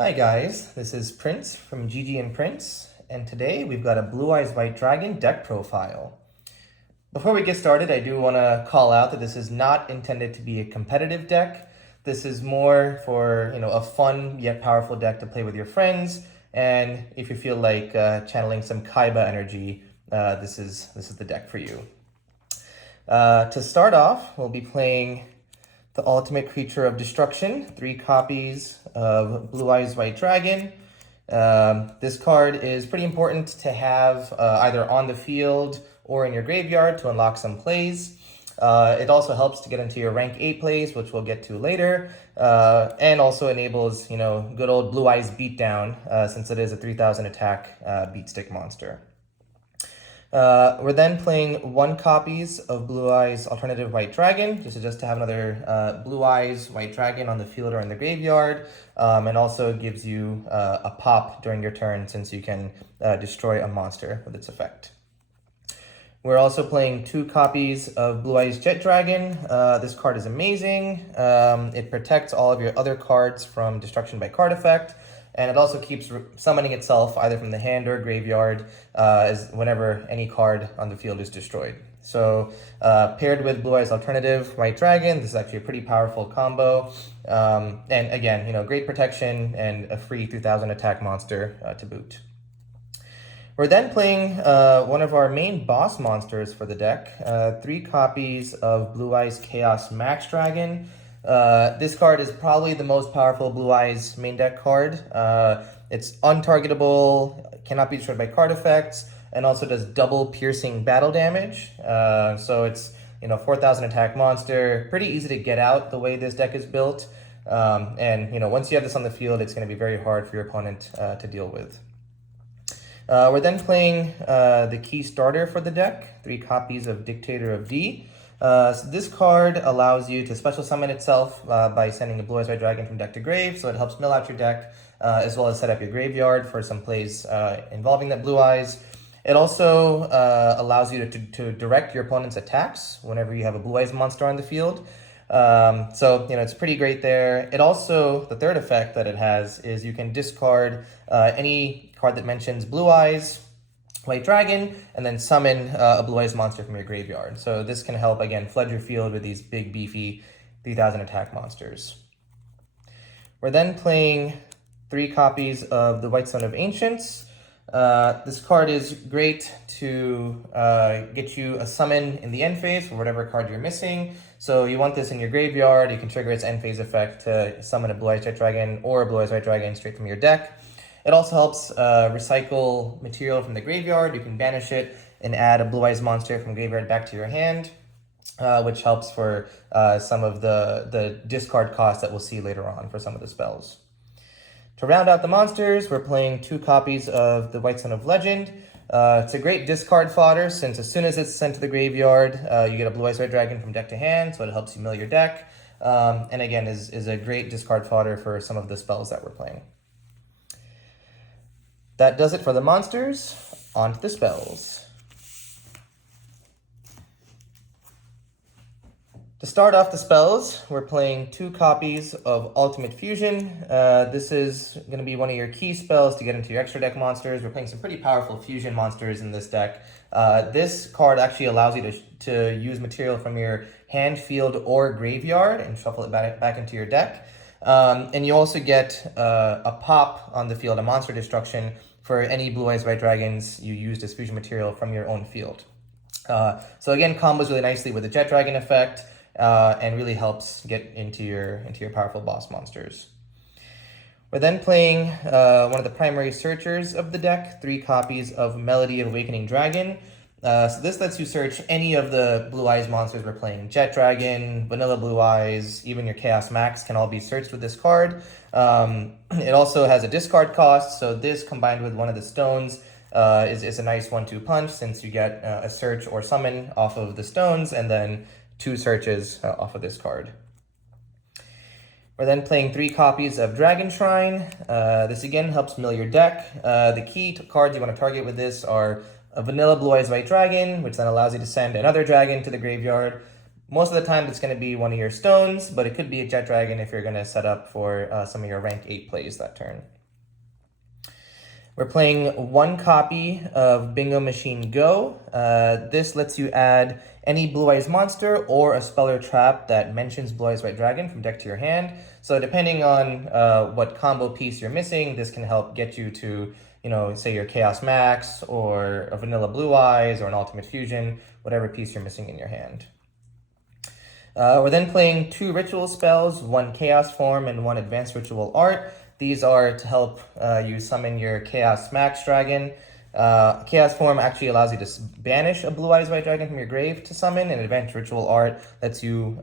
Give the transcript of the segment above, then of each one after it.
Hi guys, this is Prince from GG and Prince, and today we've got a Blue Eyes White Dragon deck profile. Before we get started, I do want to call out that this is not intended to be a competitive deck. This is more for, a fun yet powerful deck to play with your friends, and if you feel like channeling some Kaiba energy, this is the deck for you. To start off, we'll be playing the Ultimate Creature of Destruction, 3 copies of Blue Eyes White Dragon. This card is pretty important to have either on the field or in your graveyard to unlock some plays. It also helps to get into your rank 8 plays, which we'll get to later, and also enables, good old Blue Eyes Beatdown, since it is a 3000 attack beat stick monster. We're then playing 1 copies of Blue Eyes Alternative White Dragon, just to have another Blue Eyes White Dragon on the field or in the graveyard, and also gives you a pop during your turn since you can destroy a monster with its effect. We're also playing 2 copies of Blue Eyes Jet Dragon. This card is amazing. It protects all of your other cards from destruction by card effect. And it also keeps summoning itself either from the hand or graveyard as whenever any card on the field is destroyed. So paired with Blue Eyes Alternative White Dragon, this is actually a pretty powerful combo. And again, great protection and a free 3000 attack monster to boot. We're then playing one of our main boss monsters for the deck, 3 copies of Blue Eyes Chaos Max Dragon. This card is probably the most powerful Blue Eyes main deck card. It's untargetable, cannot be destroyed by card effects, and also does double piercing battle damage. So it's 4000 attack monster, pretty easy to get out the way this deck is built. And once you have this on the field, it's going to be very hard for your opponent to deal with. We're then playing the key starter for the deck, 3 copies of Dictator of D. So this card allows you to special summon itself by sending a Blue Eyes White Dragon from deck to grave, so it helps mill out your deck, as well as set up your graveyard for some plays involving that Blue Eyes. It also allows you to direct your opponent's attacks whenever you have a Blue Eyes monster on the field. So, it's pretty great there. It also, the third effect that it has is you can discard any card that mentions Blue Eyes White Dragon, and then summon a Blue Eyes monster from your graveyard. So this can help, again, flood your field with these big, beefy 3000 attack monsters. We're then playing 3 copies of the White Stone of Ancients. This card is great to get you a summon in the end phase for whatever card you're missing. So you want this in your graveyard, you can trigger its end phase effect to summon a Blue Eyes White Dragon or a Blue Eyes White Dragon straight from your deck. It also helps recycle material from the graveyard. You can banish it and add a Blue Eyes monster from graveyard back to your hand, which helps for some of the discard costs that we'll see later on for some of the spells. To round out the monsters, we're playing 2 copies of the White Stone of Legend. It's a great discard fodder since as soon as it's sent to the graveyard, you get a Blue Eyes White Dragon from deck to hand, so it helps you mill your deck. And again, is a great discard fodder for some of the spells that we're playing. That does it for the monsters. On to the spells. To start off the spells, we're playing 2 copies of Ultimate Fusion. This is going to be one of your key spells to get into your extra deck monsters. We're playing some pretty powerful fusion monsters in this deck. This card actually allows you to use material from your hand, field, or graveyard and shuffle it back into your deck. And you also get a pop on the field, a monster destruction, for any Blue Eyes White Dragons you used as fusion material from your own field. So again, combos really nicely with the Jet Dragon effect, and really helps get into your powerful boss monsters. We're then playing one of the primary searchers of the deck, 3 copies of Melody of Awakening Dragon. So this lets you search any of the Blue Eyes monsters we're playing. Jet Dragon, Vanilla Blue Eyes, even your Chaos Max can all be searched with this card. It also has a discard cost, so this combined with one of the stones is a nice 1-2 punch since you get a search or summon off of the stones and then 2 searches off of this card. We're then playing 3 copies of Dragon Shrine. This again helps mill your deck. The key cards you want to target with this are a Vanilla Blue Eyes White Dragon, which then allows you to send another dragon to the graveyard, Most of the time, it's going to be one of your stones, but it could be a Jet Dragon if you're going to set up for some of your rank 8 plays that turn. We're playing one copy of Bingo Machine Go. This lets you add any Blue Eyes monster or a spell or trap that mentions Blue Eyes White Dragon from deck to your hand. So depending on what combo piece you're missing, this can help get you to, say your Chaos Max or a Vanilla Blue Eyes or an Ultimate Fusion, whatever piece you're missing in your hand. We're then playing 2 ritual spells, 1 Chaos Form and 1 Advanced Ritual Art. These are to help you summon your Chaos Max Dragon. Chaos Form actually allows you to banish a Blue Eyes White Dragon from your grave to summon, and Advanced Ritual Art lets you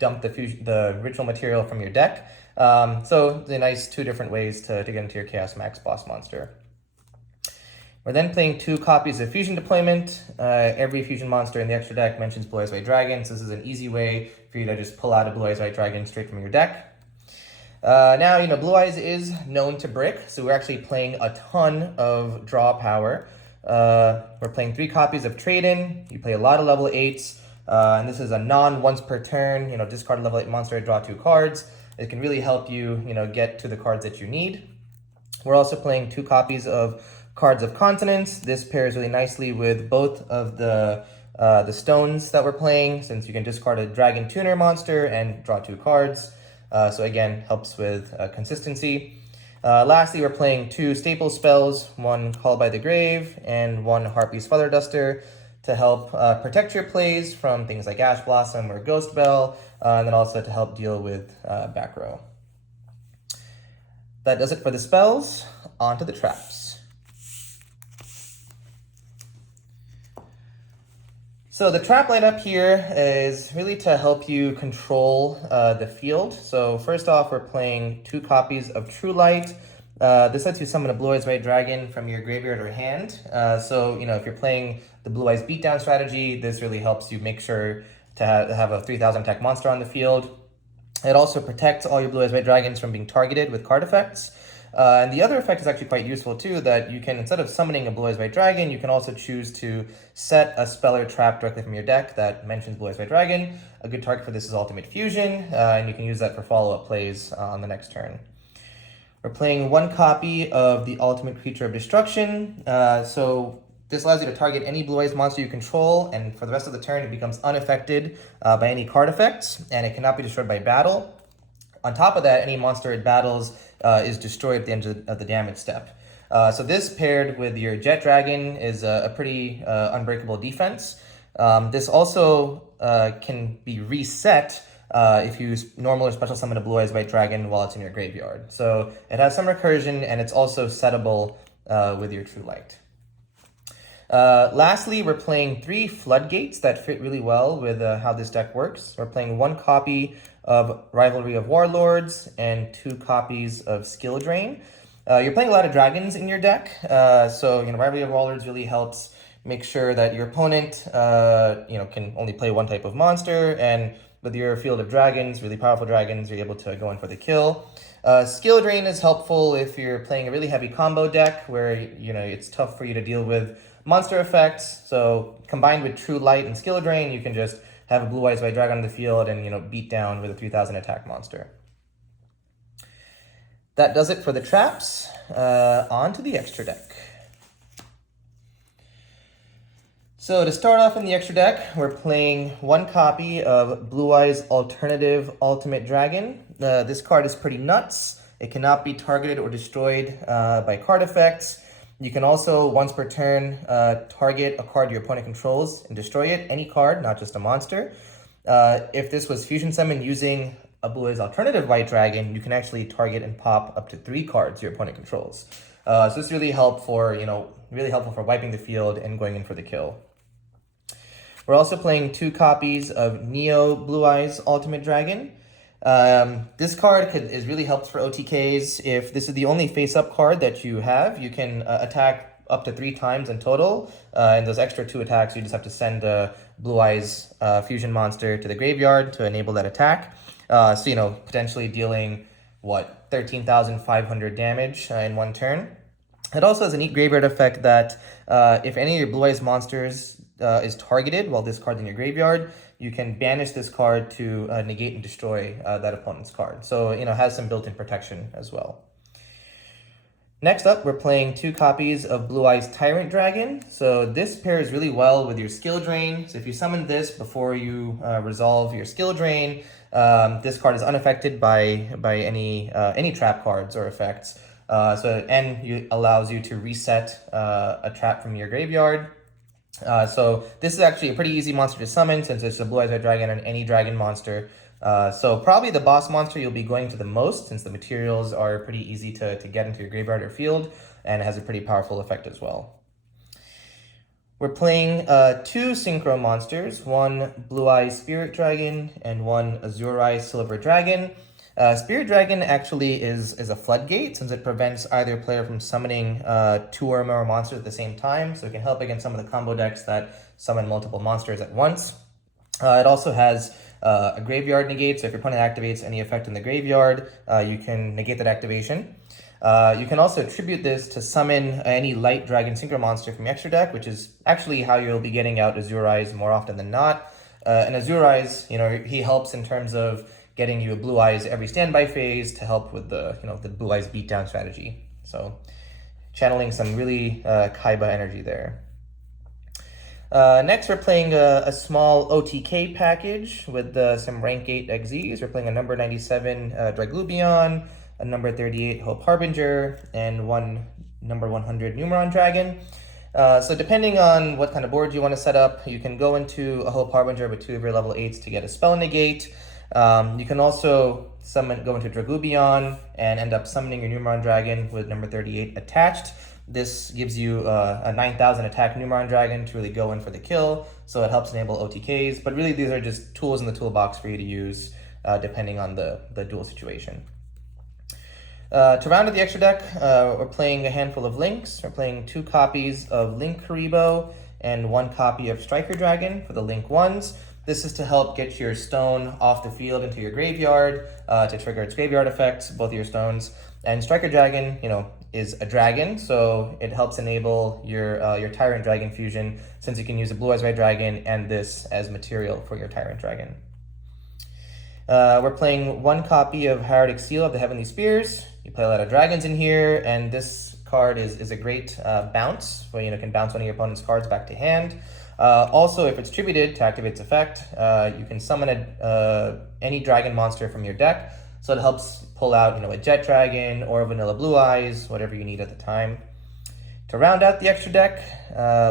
dump the ritual material from your deck. So it's a nice 2 different ways to get into your Chaos Max boss monster. We're then playing 2 copies of Fusion Deployment. Every Fusion monster in the extra deck mentions Blue Eyes White Dragon, so this is an easy way for you to just pull out a Blue Eyes White Dragon straight from your deck. Now, Blue Eyes is known to brick, so we're actually playing a ton of draw power. We're playing 3 copies of Trade-In. You play a lot of level 8s, and this is a non-once per turn, discard a level 8 monster, draw 2 cards. It can really help you, get to the cards that you need. We're also playing 2 copies of Cards of Consonance. This pairs really nicely with both of the stones that we're playing, since you can discard a Dragon Tuner monster and draw 2 cards. So again, helps with consistency. Lastly, we're playing 2 staple spells, 1 Call by the Grave and 1 Harpie's Feather Duster, to help protect your plays from things like Ash Blossom or Ghost Bell, and then also to help deal with back row. That does it for the spells. On to the traps. So the trap lineup here is really to help you control the field. So first off, we're playing 2 copies of True Light. This lets you summon a Blue Eyes White Dragon from your graveyard or hand. So if you're playing the Blue Eyes Beatdown strategy, this really helps you make sure to have a 3000 attack monster on the field. It also protects all your Blue Eyes White Dragons from being targeted with card effects. And the other effect is actually quite useful too, that you can, instead of summoning a Blue Eyes White Dragon, you can also choose to set a spell or trap directly from your deck that mentions Blue Eyes White Dragon. A good target for this is Ultimate Fusion, and you can use that for follow-up plays on the next turn. We're playing 1 copy of the Ultimate Creature of Destruction. So this allows you to target any Blue Eyes monster you control, and for the rest of the turn it becomes unaffected by any card effects, and it cannot be destroyed by battle. On top of that, any monster it battles is destroyed at the end of the damage step. So this paired with your Jet Dragon is a pretty unbreakable defense. This also can be reset if you normal or special summon a Blue Eyes White Dragon while it's in your graveyard. So it has some recursion, and it's also settable with your True Light. Lastly, we're playing 3 Floodgates that fit really well with how this deck works. We're playing 1 copy of Rivalry of Warlords and 2 copies of Skill Drain. You're playing a lot of dragons in your deck, so Rivalry of Warlords really helps make sure that your opponent can only play 1 type of monster, and with your field of dragons, really powerful dragons, you're able to go in for the kill. Skill Drain is helpful if you're playing a really heavy combo deck where it's tough for you to deal with monster effects. So combined with True Light and Skill Drain, you can just have a Blue Eyes White Dragon on the field and beat down with a 3000 attack monster. That does it for the traps. On to the extra deck. So to start off in the extra deck, we're playing 1 copy of Blue Eyes Alternative Ultimate Dragon. This card is pretty nuts. It cannot be targeted or destroyed by card effects. You can also, once per turn, target a card your opponent controls and destroy it, any card, not just a monster. If this was Fusion Summon using a Blue Eyes Alternative White Dragon, you can actually target and pop up to 3 cards your opponent controls. So this is really helpful for wiping the field and going in for the kill. We're also playing 2 copies of Neo Blue Eyes Ultimate Dragon. This card is really helps for OTKs. If this is the only face-up card that you have, you can attack up to 3 times in total. And those extra 2 attacks, you just have to send a Blue Eyes Fusion monster to the graveyard to enable that attack. So, potentially dealing, 13,500 damage in 1 turn. It also has a neat graveyard effect that if any of your Blue Eyes monsters is targeted while this card's in your graveyard, you can banish this card to negate and destroy that opponent's card. So, it has some built-in protection as well. Next up, we're playing 2 copies of Blue-Eyes Tyrant Dragon. So this pairs really well with your skill drain. So if you summon this before you resolve your skill drain, this card is unaffected by any trap cards or effects. And allows you to reset a trap from your graveyard. So this is actually a pretty easy monster to summon since it's a Blue-Eyes White Dragon on any dragon monster. So probably the boss monster you'll be going to the most since the materials are pretty easy to get into your graveyard or field and has a pretty powerful effect as well. We're playing 2 synchro monsters, one Blue-Eyes Spirit Dragon and one Azure-Eyes Silver Dragon. Spirit Dragon actually is a floodgate since it prevents either player from summoning 2 or more monsters at the same time, so it can help against some of the combo decks that summon multiple monsters at once. It also has a graveyard negate, so if your opponent activates any effect in the graveyard, you can negate that activation. You can also attribute this to summon any light dragon synchro monster from your extra deck, which is actually how you'll be getting out Azure-Eyes more often than not. And Azure-Eyes, he helps in terms of getting you a Blue-Eyes every standby phase to help with the Blue-Eyes beatdown strategy. So channeling some really Kaiba energy there. Next, we're playing a small OTK package with some rank 8 XZs. We're playing a number 97 Draglubion, a number 38 Harbinger, and one number 100 Numeron Dragon. So depending on what kind of board you want to set up, you can go into a Harbinger with 2 of your level 8s to get a spell negate. You can also go into Draglubion and end up summoning your Numeron Dragon with number 38 attached. This gives you a 9,000 attack Numeron Dragon to really go in for the kill, so it helps enable OTKs, but really these are just tools in the toolbox for you to use depending on the duel situation. To round out the extra deck, we're playing a handful of links. We're playing 2 copies of Linkuriboh and 1 copy of Striker Dragon for the link 1s. This is to help get your stone off the field into your graveyard to trigger its graveyard effects, both of your stones. And Striker Dragon, is a dragon, so it helps enable your Tyrant Dragon fusion since you can use a Blue-Eyes White Dragon and this as material for your Tyrant Dragon. We're playing 1 copy of Heraldic Seal of the Heavenly Spears. You play a lot of dragons in here, and this card is a great bounce, where you can bounce one of your opponent's cards back to hand. Also, if it's tributed to activate its effect, you can summon any dragon monster from your deck, so it helps pull out a Jet Dragon or a Vanilla Blue-Eyes, whatever you need at the time. To round out the extra deck,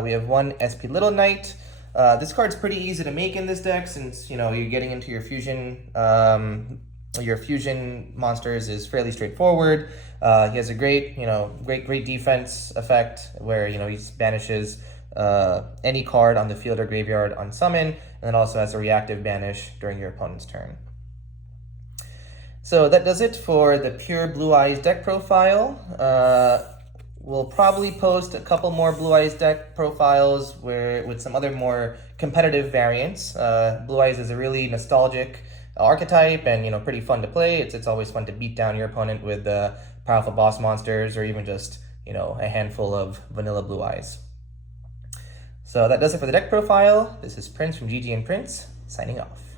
we have 1 SP Little Knight. This card's pretty easy to make in this deck since you're getting into your fusion. Your fusion monsters is fairly straightforward. He has a great defense effect where he banishes any card on the field or graveyard on summon, and then also has a reactive banish during your opponent's turn. So that does it for the pure Blue-Eyes deck profile. We'll probably post a couple more Blue-Eyes deck profiles with some other more competitive variants. Blue-Eyes is a really nostalgic archetype and pretty fun to play. It's always fun to beat down your opponent with powerful boss monsters or even just a handful of vanilla Blue-Eyes. So that does it for the deck profile. This is Prince from GG and Prince, signing off.